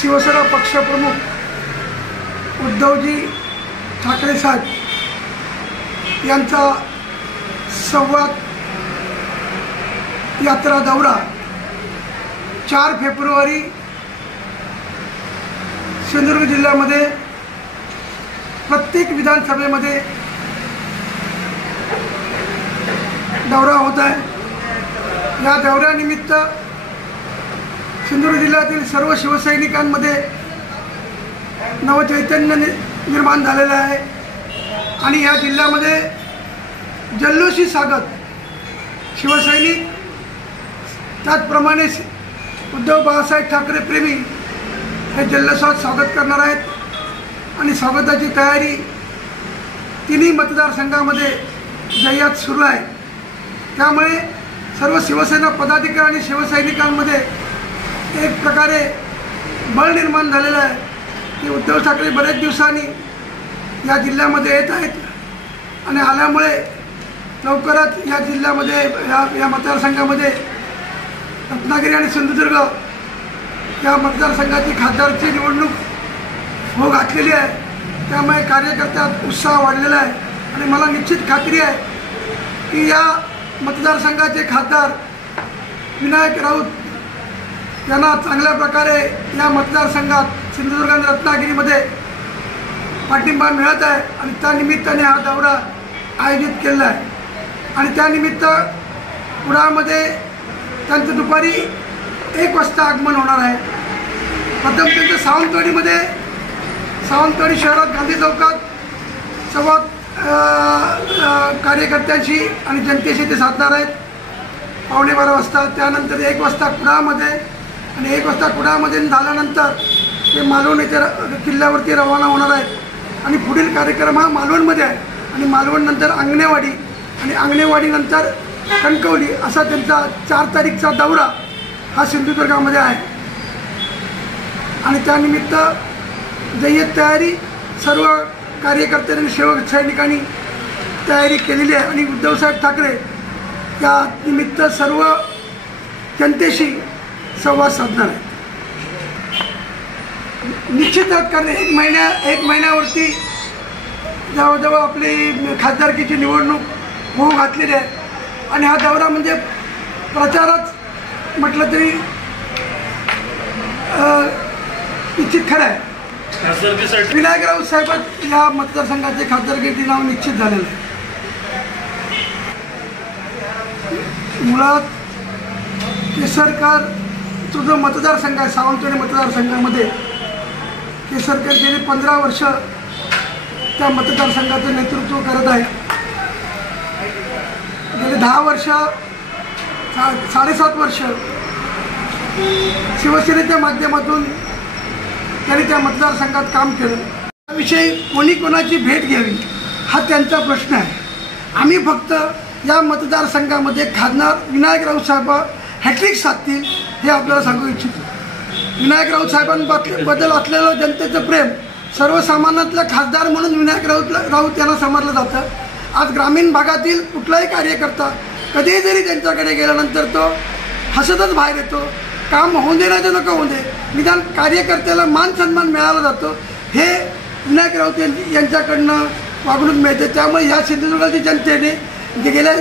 शिवसेना पक्षप्रमुख उद्धवजी ठाकरे साहेब यांचा संवाद यात्रा दौरा 4 फेब्रुवारी सिंधुदुर्ग जिल्ह्यामध्ये प्रत्येक विधानसभेमध्ये दौरा होत आहे। या दौऱ्यानिमित्त सिंधुदुर्ग जिल्ह्यातील सर्व शिवसैनिकांमध्ये नवचैतन्य निर्माण झालेलं आहे आणि या जिल्ह्यामध्ये जल्लोषी स्वागत शिवसैनिक त्याचप्रमाणे उद्धव बाळासाहेब ठाकरे प्रेमी हे जल्लोषात स्वागत करणार आहेत आणि स्वागताची तयारी तिन्ही मतदारसंघामध्ये जय्यत सुरू आहे। त्यामुळे सर्व शिवसेना पदाधिकारी आणि शिवसैनिकांमध्ये एक प्रकारे बळ निर्माण झालेलं आहे की उद्धव ठाकरे बरेच दिवसांनी या जिल्ह्यामध्ये येत आहेत आणि आल्यामुळे लवकरच या जिल्ह्यामध्ये या मतदारसंघामध्ये रत्नागिरी आणि सिंधुदुर्ग या मतदारसंघाची खासदारची निवडणूक हो घातलेली आहे। त्यामुळे कार्यकर्त्यात उत्साह वाढलेला आहे आणि मला निश्चित खात्री आहे की या मतदारसंघाचे खासदार विनायक राऊत यांना चांगल्या प्रकारे या मतदारसंघात सिंधुदुर्ग आणि रत्नागिरीमध्ये पाठिंबा मिळत आहे आणि त्या निमित्ताने हा दौरा आयोजित केलेला आहे आणि त्यानिमित्त कुडाळमध्ये त्यांचं दुपारी 1 वाजता आगमन होणार आहे। प्रथम त्यांचं सावंतवाडी शहरात गांधी चौकात संवाद कार्यकर्त्यांशी आणि जनतेशी ते साधणार आहेत 11:15 वाजता। त्यानंतर 1 वाजता कुडाळमध्ये आणि 1 वाजता कुडाळमध्ये झाल्यानंतर ते मालवण येथे किल्ल्यावरती रवाना होणार आहेत आणि पुढील कार्यक्रम हा मालवणमध्ये आहे आणि मालवणनंतर आंगणेवाडी आणि आंगणेवाडीनंतर कणकवली असा त्यांचा 4 तारीखचा दौरा हा सिंधुदुर्गामध्ये आहे आणि त्यानिमित्त जय्यत तयारी सर्व कार्यकर्त्यांनी शिवसैनिकांनी तयारी केलेली आहे आणि उद्धवसाहेब ठाकरे या निमित्त सर्व जनतेशी संवाद साधणार आहे। निश्चितच कारण एक महिन्यावरती जवळजवळ आपली खासदारकीची निवडणूक होऊ घातलेली आहे आणि हा दौरा म्हणजे प्रचारच म्हटलं तरी निश्चित खरं आहे। विनायक राऊत साहेब या मतदारसंघाचे खासदारकीचे नाव निश्चित झालेलं आहे। मुळात केसरकर तो जो मतदारसंघ आहे सावंतवाडी मतदारसंघामध्ये केसरकर गेली 15 वर्ष त्या मतदारसंघाचं नेतृत्व करत आहे। गेली 10 वर्ष 7.5 वर्ष शिवसेनेच्या माध्यमातून त्यांनी त्या मतदारसंघात काम केलं। त्याविषयी कोणी कोणाची भेट घ्यावी हा त्यांचा प्रश्न आहे। आम्ही फक्त या मतदारसंघामध्ये खासदार विनायक राऊत साहेब हॅट्रिक साधतील हे आपल्याला सांगू इच्छितो। विनायक राऊत साहेबांबद्दल असलेलं जनतेचं प्रेम सर्वसामान्यातला खासदार म्हणून विनायक राऊत यांना समजलं जातं। आज ग्रामीण भागातील कुठलाही कार्यकर्ता कधीही जरी त्यांच्याकडे गेल्यानंतर तो हसतच बाहेर येतो। काम होऊन दे नाही तर नको होऊन दे, निदान कार्यकर्त्याला मान सन्मान मिळाला जातो हे विनायक राऊत यांच्याकडनं वागणूक मिळते। त्यामुळे ह्या सिंधुदुर्गाच्या जनतेने जे गेल्या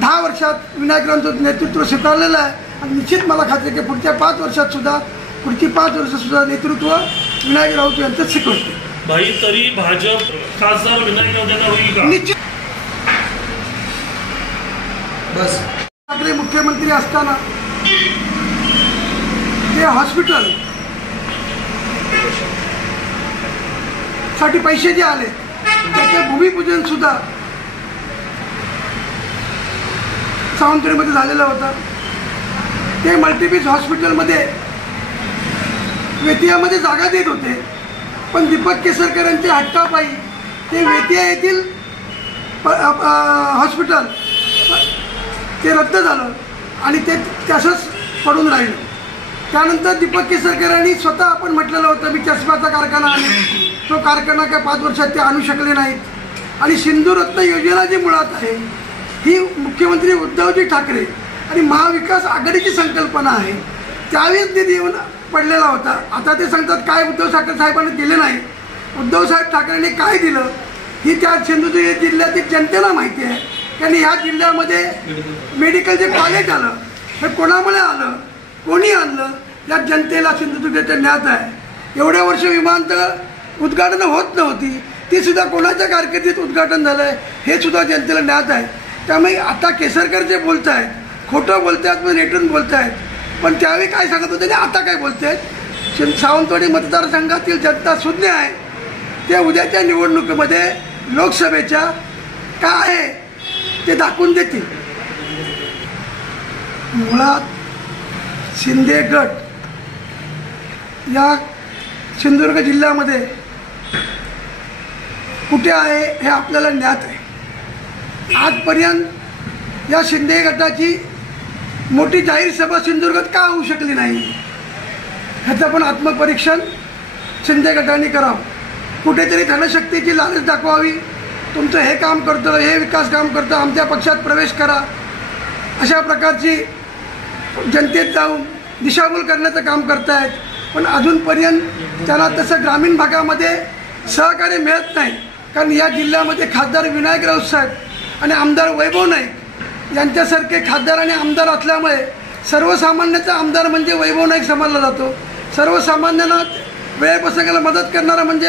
10 वर्षात विनायक राऊतांचं नेतृत्व स्वीकारलेलं आहे आणि निश्चित मला खात्री की पुढच्या 5 वर्षात सुद्धा पुढची 5 वर्ष सुद्धा नेतृत्व विनायक राऊत यांचं शिकवते। भाई तरी भाजप खासदार विनायक राऊत यांना होईल का? निश्चित बस ठाकरे मुख्यमंत्री असताना ते हॉस्पिटल साठी पैसे जे आले त्याचे भूमिपूजन सुद्धा सावंतवाडीमध्ये झालेलं होतं। ते मल्टीपीस हॉस्पिटलमध्ये वेतियामध्ये जागा देत होते पण दीपक केसरकरांच्या हट्टापायी ते वेतिया येथील हॉस्पिटल ते रद्द झालं आणि ते तसंच पडून राहिलं। त्यानंतर दीपक केसरकरांनी स्वतः आपण म्हटलेलं होतं मी चष्म्याचा कारखाना आणेन, तो कारखाना काय 5 वर्षात ते आणू शकले नाहीत आणि सिंधुरत्न योजना जी मुळात आहे ही मुख्यमंत्री उद्धवजी ठाकरे आणि महाविकास आघाडीची संकल्पना आहे। त्यावेळेस निधी येऊन पडलेला होता. आता ते सांगतात काय उद्धव ठाकरे साहेबांनी दिले नाही. उद्धव साहेब ठाकरेंनी काय दिलं ही त्या सिंधुदुर्ग जिल्ह्यातील जनतेला माहिती आहे. कारण ह्या जिल्ह्यामध्ये मेडिकल जे कॉलेज आलं हे कोणामुळे आलं, कोणी आणलं, या जनतेला सिंधुदुर्गाच्या ज्ञात आहे. एवढ्या वर्ष विमानतळ उद्घाटन होत नव्हती, ती सुद्धा कोणाच्या कारकिर्दीत उद्घाटन झालं आहे हे सुद्धा जनतेला ज्ञात आहे. त्यामुळे आता केसरकर जे बोलत आहेत, खोटं बोलत आहेत, मग रेटून बोलत आहेत. पण त्यावेळी काय सांगत होते आणि आता काय बोलत आहेत. सावंतवाडी मतदारसंघातील जनता शून्य आहे. ते उद्याच्या निवडणुकीमध्ये लोकसभेच्या काय आहे ते दाखवून देतील. मुळात शिंदे गट या सिंधुदुर्ग जिल्ह्यामध्ये कुठे आहे हे आपल्याला ज्ञात आहे. आजपर्यंत या शिंदे गटाची मोठी जाहीर सभा सिंधुदुर्गात का होऊ शकली नाही ह्याचं पण आत्मपरीक्षण शिंदे गटाने करावं. कुठेतरी धनशक्तीची लालच दाखवावी. तुमचं हे काम करतं, हे विकास काम करतं, आमच्या पक्षात प्रवेश करा, अशा प्रकारची जनतेत जाऊन दिशाभूल करण्याचं काम करतायत. पण अजूनपर्यंत त्यांना तसं ग्रामीण भागामध्ये सहकार्य मिळत नाही. कारण या जिल्ह्यामध्ये खासदार विनायक राऊत साहेब आणि आमदार वैभव नाईक यांच्यासारखे खासदार आणि आमदार असल्यामुळे सर्वसामान्याचा आमदार म्हणजे वैभव नाईक समजला जातो. सर्वसामान्यांना वेळप्रसंगाला मदत करणारा म्हणजे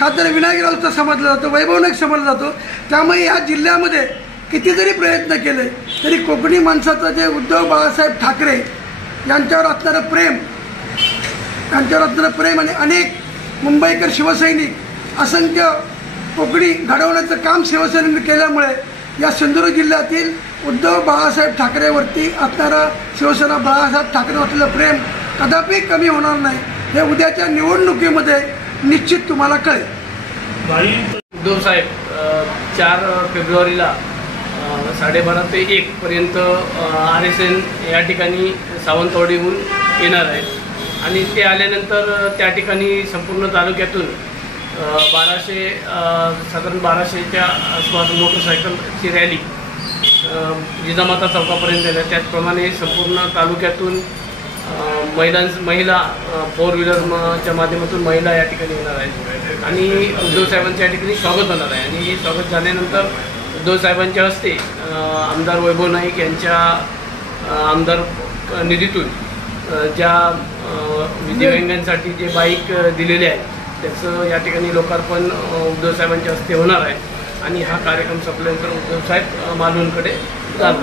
खासदार विनायक राऊतचा समजला जातो, वैभव नाईक समजला जातो. त्यामुळे या जिल्ह्यामध्ये किती जरी प्रयत्न केले तरी कोकणी माणसाचं जे उद्धव बाळासाहेब ठाकरे यांच्यावर असणारं प्रेम आणि अनेक मुंबईकर शिवसैनिक असंख्य कोकणी घडवण्याचं काम शिवसेनेने केल्यामुळे या सिंधुदुर्ग जिल्ह्यातील उद्धव बाळासाहेब ठाकरेवरती असणारं शिवसेना बाळासाहेब ठाकरे असलेलं प्रेम कदापि कमी होणार नाही. हे उद्याच्या निवडणुकीमध्ये निश्चित तुम्हाला कळेल. उद्धव साहेब 4 फेब्रुवारीला 12:30 ते 1 पर्यंत RSN या ठिकाणी सावंतवाडीहून येणार आहेत आणि ते आल्यानंतर त्या ठिकाणी संपूर्ण तालुक्यातून 1200 साधारण 1200च्या आसपास मोटरसायकलची रॅली जिजामाता चौकापर्यंत झाल्या. त्याचप्रमाणे संपूर्ण तालुक्यातून महिला 4 व्हीलरच्या माध्यमातून महिला या ठिकाणी येणार आहेत आणि उद्धव साहेबांच्या या ठिकाणी स्वागत होणार आहे. आणि हे स्वागत झाल्यानंतर उद्धव साहेबांच्या हस्ते आमदार वैभव नाईक यांच्या आमदार निधीतून ज्या दिव्यांगांसाठी जे बाईक दिलेले आहेत त्याचं या ठिकाणी लोकार्पण उद्धव साहेबांच्या हस्ते होणार आहे. आणि हा कार्यक्रम संपल्यानंतर उद्धव साहेब मालवणकडे जाणार.